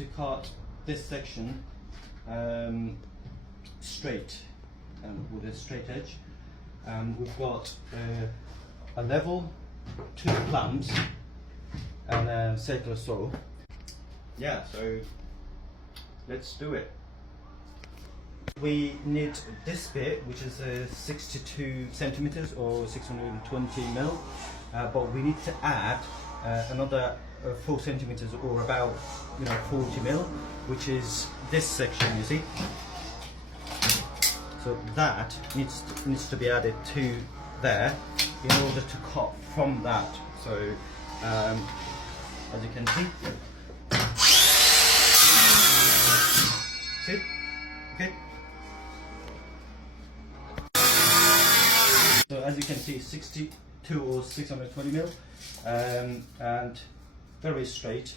to cut this section straight with a straight edge. We've got a level, 2 clamps, and a circular saw. Yeah, so let's do it. We need this bit, which is 62 centimeters or 620 mil, but we need to add another 4 centimeters or about 40 mil, which is this section, you see. So that needs to be added to there in order to cut from that. So as you can see, okay. So as you can see, 62 or 620 mil, and very straight.